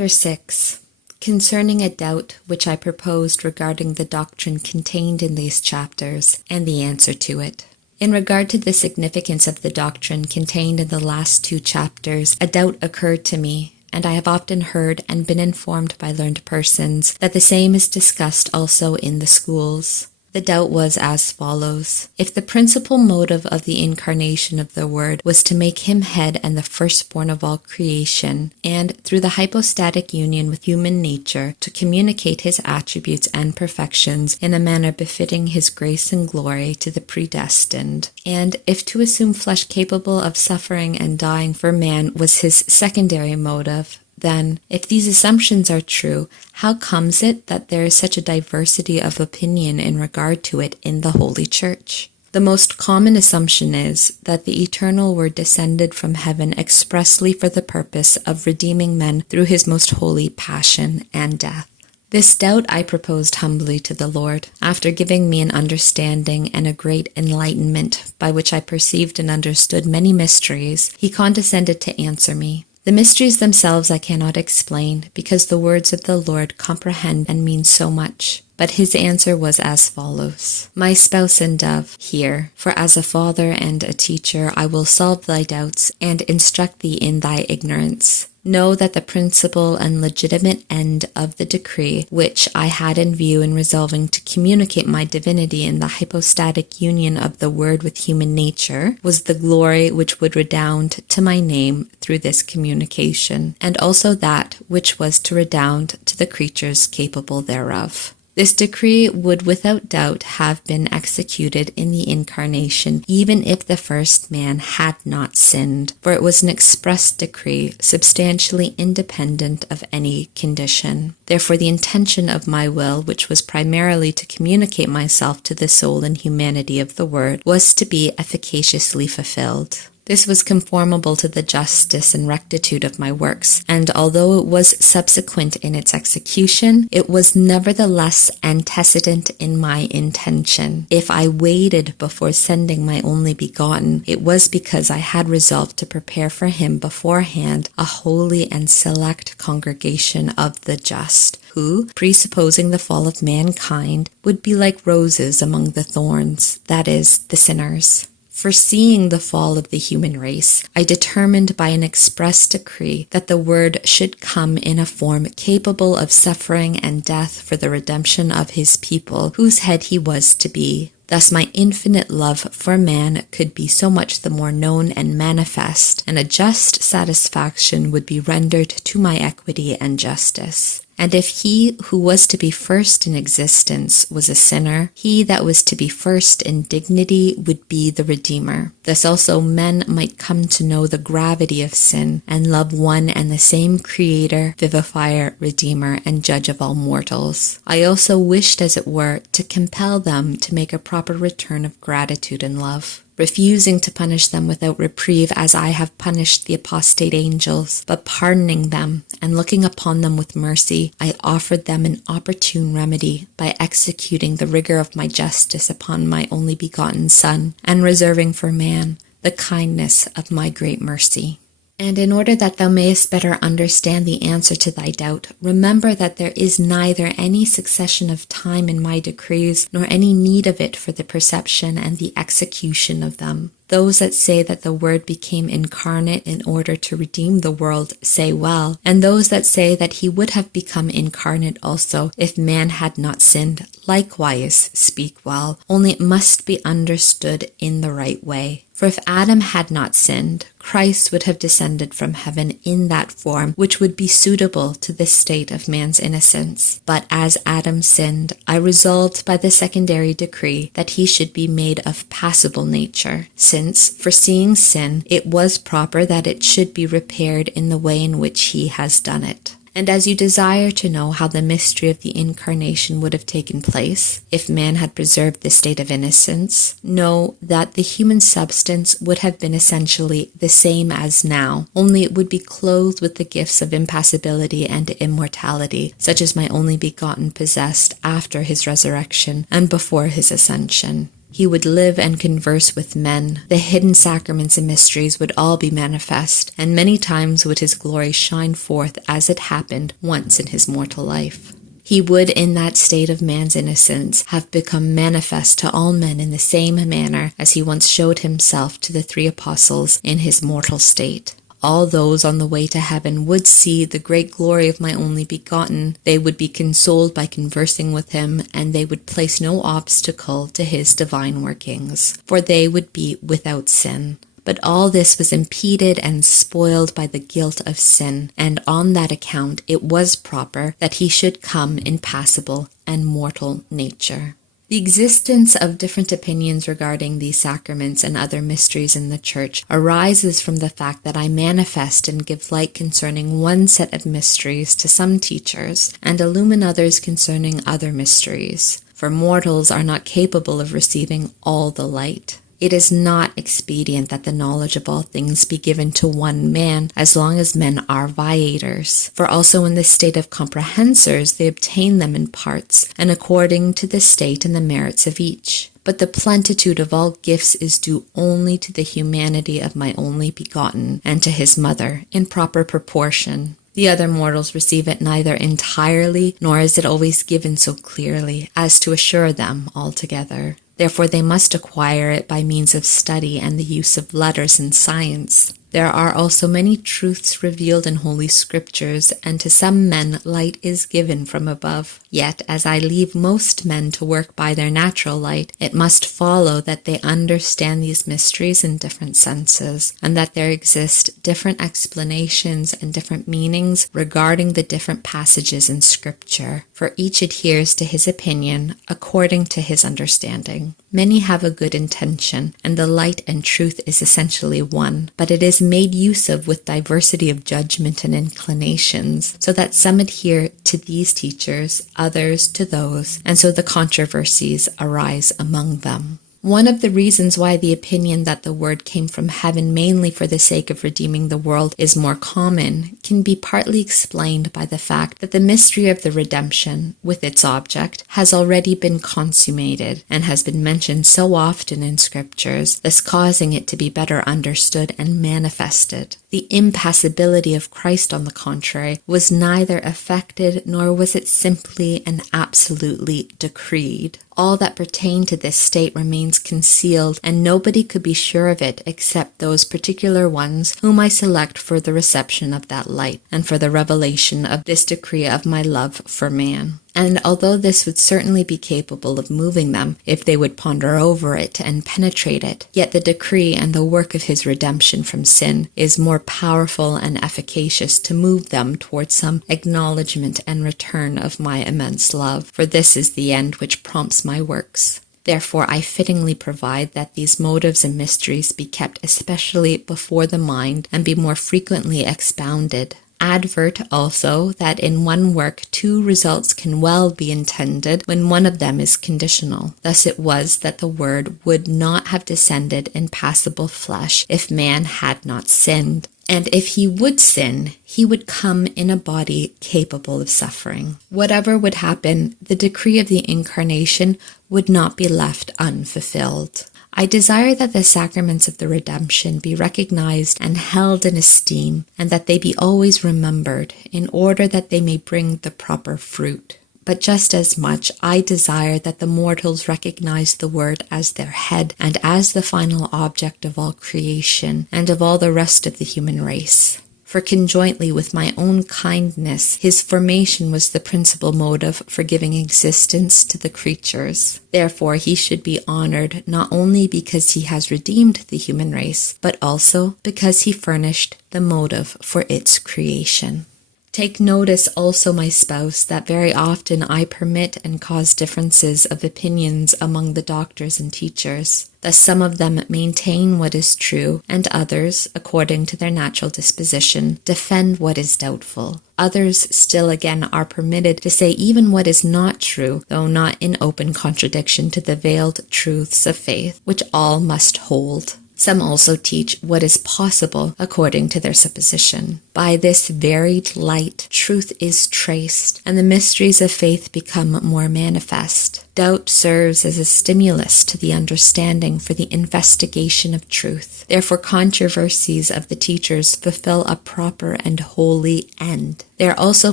Chapter 6. Concerning a doubt which I proposed regarding the doctrine contained in these chapters, and the answer to it. In regard to the significance of the doctrine contained in the last 2 chapters, a doubt occurred to me, and I have often heard and been informed by learned persons that the same is discussed also in the schools. The doubt was as follows. If the principal motive of the incarnation of the Word was to make him head and the firstborn of all creation, and through the hypostatic union with human nature to communicate his attributes and perfections in a manner befitting his grace and glory to the predestined, and if to assume flesh capable of suffering and dying for man was his secondary motive, then, if these assumptions are true, how comes it that there is such a diversity of opinion in regard to it in the Holy Church? The most common assumption is that the Eternal Word descended from heaven expressly for the purpose of redeeming men through his most holy passion and death. This doubt I proposed humbly to the Lord. After giving me an understanding and a great enlightenment by which I perceived and understood many mysteries, he condescended to answer me. The mysteries themselves I cannot explain, because the words of the Lord comprehend and mean so much. But his answer was as follows. My spouse and dove, hear, for as a father and a teacher I will solve thy doubts and instruct thee in thy ignorance. Know that the principal and legitimate end of the decree which I had in view in resolving to communicate my divinity in the hypostatic union of the Word with human nature was the glory which would redound to my name through this communication, and also that which was to redound to the creatures capable thereof. This decree would without doubt have been executed in the incarnation, even if the first man had not sinned, for it was an express decree, substantially independent of any condition. Therefore the intention of my will, which was primarily to communicate myself to the soul and humanity of the Word, was to be efficaciously fulfilled. This was conformable to the justice and rectitude of my works, and although it was subsequent in its execution, it was nevertheless antecedent in my intention. If I waited before sending my only begotten, it was because I had resolved to prepare for him beforehand a holy and select congregation of the just, who, presupposing the fall of mankind, would be like roses among the thorns, that is, the sinners. Foreseeing the fall of the human race, I determined by an express decree that the Word should come in a form capable of suffering and death for the redemption of his people, whose head he was to be. Thus my infinite love for man could be so much the more known and manifest, and a just satisfaction would be rendered to my equity and justice. And if he who was to be first in existence was a sinner, he that was to be first in dignity would be the Redeemer. Thus also men might come to know the gravity of sin and love one and the same Creator, Vivifier, Redeemer, and Judge of all mortals. I also wished, as it were, to compel them to make a proper return of gratitude and love, refusing to punish them without reprieve as I have punished the apostate angels, but pardoning them and looking upon them with mercy, I offered them an opportune remedy by executing the rigor of my justice upon my only begotten Son, and reserving for man the kindness of my great mercy. And in order that thou mayest better understand the answer to thy doubt, remember that there is neither any succession of time in my decrees, nor any need of it for the perception and the execution of them. Those that say that the Word became incarnate in order to redeem the world say well, and those that say that he would have become incarnate also if man had not sinned likewise speak well, only it must be understood in the right way. For if Adam had not sinned, Christ would have descended from heaven in that form which would be suitable to the state of man's innocence. But as Adam sinned, I resolved by the secondary decree that he should be made of passible nature, since, foreseeing sin, it was proper that it should be repaired in the way in which he has done it. And as you desire to know how the mystery of the incarnation would have taken place, if man had preserved the state of innocence, know that the human substance would have been essentially the same as now, only it would be clothed with the gifts of impassibility and immortality, such as my only begotten possessed after his resurrection and before his ascension. He would live and converse with men. The hidden sacraments and mysteries would all be manifest, and many times would his glory shine forth as it happened once in his mortal life. He would, in that state of man's innocence, have become manifest to all men in the same manner as he once showed himself to the 3 apostles in his mortal state. All those on the way to heaven would see the great glory of my only begotten. They would be consoled by conversing with him, and they would place no obstacle to his divine workings, for they would be without sin. But all this was impeded and spoiled by the guilt of sin, and on that account it was proper that he should come in passible and mortal nature. The existence of different opinions regarding these sacraments and other mysteries in the Church arises from the fact that I manifest and give light concerning one set of mysteries to some teachers, and illumine others concerning other mysteries, for mortals are not capable of receiving all the light. It is not expedient that the knowledge of all things be given to one man, as long as men are viators. For also in the state of comprehensors they obtain them in parts, and according to the state and the merits of each. But the plenitude of all gifts is due only to the humanity of my only begotten, and to his mother, in proper proportion. The other mortals receive it neither entirely, nor is it always given so clearly, as to assure them altogether. Therefore they must acquire it by means of study and the use of letters and science. There are also many truths revealed in Holy Scriptures, and to some men light is given from above. Yet, as I leave most men to work by their natural light, it must follow that they understand these mysteries in different senses, and that there exist different explanations and different meanings regarding the different passages in Scripture, for each adheres to his opinion according to his understanding. Many have a good intention, and the light and truth is essentially one, but it is made use of with diversity of judgment and inclinations, so that some adhere to these teachers, others to those, and so the controversies arise among them. One of the reasons why the opinion that the word came from heaven mainly for the sake of redeeming the world is more common can be partly explained by the fact that the mystery of the redemption, with its object, has already been consummated and has been mentioned so often in Scriptures, thus causing it to be better understood and manifested. The impassibility of Christ, on the contrary, was neither effected nor was it simply and absolutely decreed. All that pertained to this state remains concealed, and nobody could be sure of it except those particular ones whom I select for the reception of that light, and for the revelation of this decree of my love for man. And although this would certainly be capable of moving them, if they would ponder over it and penetrate it, yet the decree and the work of his redemption from sin is more powerful and efficacious to move them towards some acknowledgement and return of my immense love, for this is the end which prompts my works. Therefore I fittingly provide that these motives and mysteries be kept especially before the mind, and be more frequently expounded. Advert also that in one work 2 results can well be intended when one of them is conditional. Thus it was that the Word would not have descended in passible flesh if man had not sinned. And if he would sin, he would come in a body capable of suffering. Whatever would happen, the decree of the Incarnation would not be left unfulfilled. I desire that the sacraments of the redemption be recognized and held in esteem, and that they be always remembered, in order that they may bring the proper fruit. But just as much, I desire that the mortals recognize the Word as their head, and as the final object of all creation, and of all the rest of the human race. For conjointly with my own kindness, his formation was the principal motive for giving existence to the creatures. Therefore he should be honored not only because he has redeemed the human race, but also because he furnished the motive for its creation. Take notice also, my spouse, that very often I permit and cause differences of opinions among the doctors and teachers. Thus some of them maintain what is true, and others, according to their natural disposition, defend what is doubtful. Others still again are permitted to say even what is not true, though not in open contradiction to the veiled truths of faith, which all must hold. Some also teach what is possible according to their supposition. By this varied light, truth is traced, and the mysteries of faith become more manifest. Doubt serves as a stimulus to the understanding for the investigation of truth. Therefore, controversies of the teachers fulfill a proper and holy end. They are also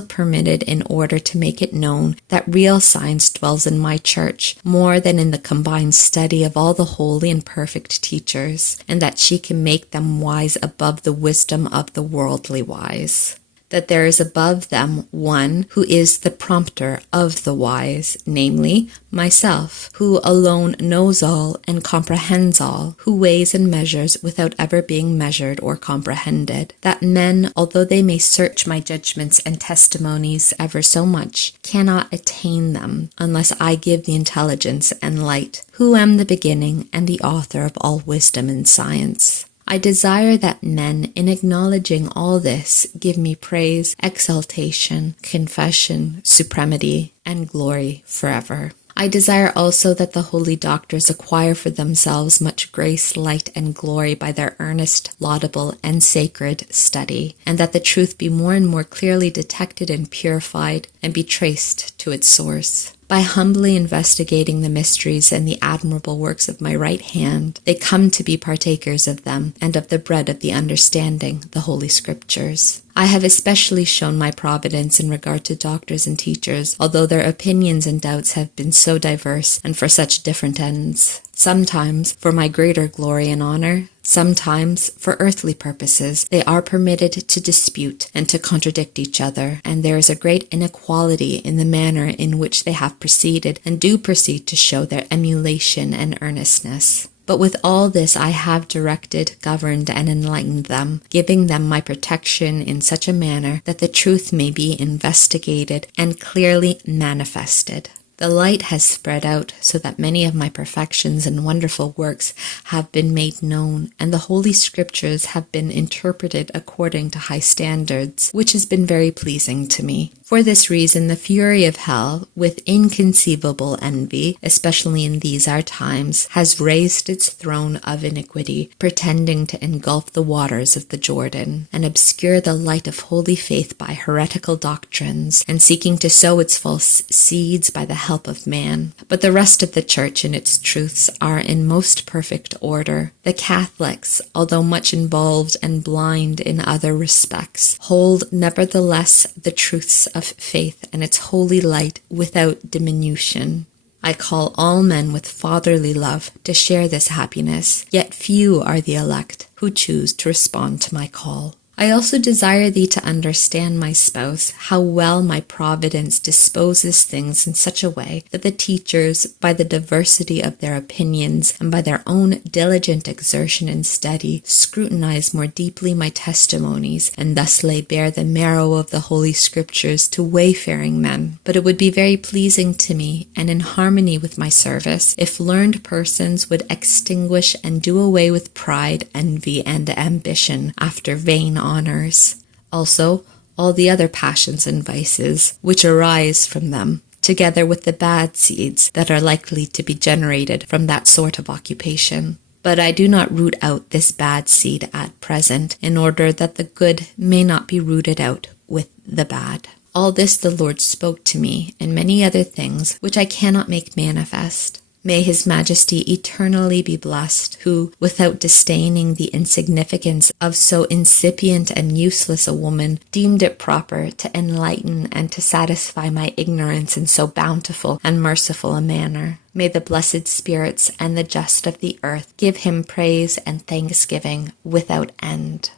permitted in order to make it known that real science dwells in my church more than in the combined study of all the holy and perfect teachers, and that she can make them wise above the wisdom of the worldly wise. That there is above them one who is the prompter of the wise, namely, myself, who alone knows all and comprehends all, who weighs and measures without ever being measured or comprehended. That men, although they may search my judgments and testimonies ever so much, cannot attain them unless I give the intelligence and light, who am the beginning and the author of all wisdom and science. I desire that men, in acknowledging all this, give me praise, exaltation, confession, supremacy, and glory forever. I desire also that the holy doctors acquire for themselves much grace, light, and glory by their earnest, laudable, and sacred study, and that the truth be more and more clearly detected and purified, and be traced to its source. By humbly investigating the mysteries and the admirable works of my right hand, they come to be partakers of them and of the bread of the understanding, the Holy Scriptures. I have especially shown my providence in regard to doctors and teachers, although their opinions and doubts have been so diverse and for such different ends. Sometimes for my greater glory and honor, sometimes for earthly purposes, they are permitted to dispute and to contradict each other, and there is a great inequality in the manner in which they have proceeded and do proceed to show their emulation and earnestness. But with all this I have directed, governed, and enlightened them, giving them my protection in such a manner that the truth may be investigated and clearly manifested. The light has spread out so that many of my perfections and wonderful works have been made known, and the Holy Scriptures have been interpreted according to high standards, which has been very pleasing to me. For this reason, the fury of hell, with inconceivable envy, especially in these our times, has raised its throne of iniquity, pretending to engulf the waters of the Jordan, and obscure the light of holy faith by heretical doctrines, and seeking to sow its false seeds by the help of man. But the rest of the Church and its truths are in most perfect order. The Catholics, although much involved and blind in other respects, hold nevertheless the truths of faith and its holy light without diminution. I call all men with fatherly love to share this happiness, yet few are the elect who choose to respond to my call. I also desire thee to understand, my spouse, how well my providence disposes things in such a way that the teachers, by the diversity of their opinions and by their own diligent exertion and study, scrutinize more deeply my testimonies, and thus lay bare the marrow of the Holy Scriptures to wayfaring men. But it would be very pleasing to me, and in harmony with my service, if learned persons would extinguish and do away with pride, envy, and ambition after vain honors. Also, all the other passions and vices which arise from them, together with the bad seeds that are likely to be generated from that sort of occupation. But I do not root out this bad seed at present, in order that the good may not be rooted out with the bad. All this the Lord spoke to me, and many other things which I cannot make manifest. May His Majesty eternally be blessed, who, without disdaining the insignificance of so incipient and useless a woman, deemed it proper to enlighten and to satisfy my ignorance in so bountiful and merciful a manner. May the blessed spirits and the just of the earth give Him praise and thanksgiving without end.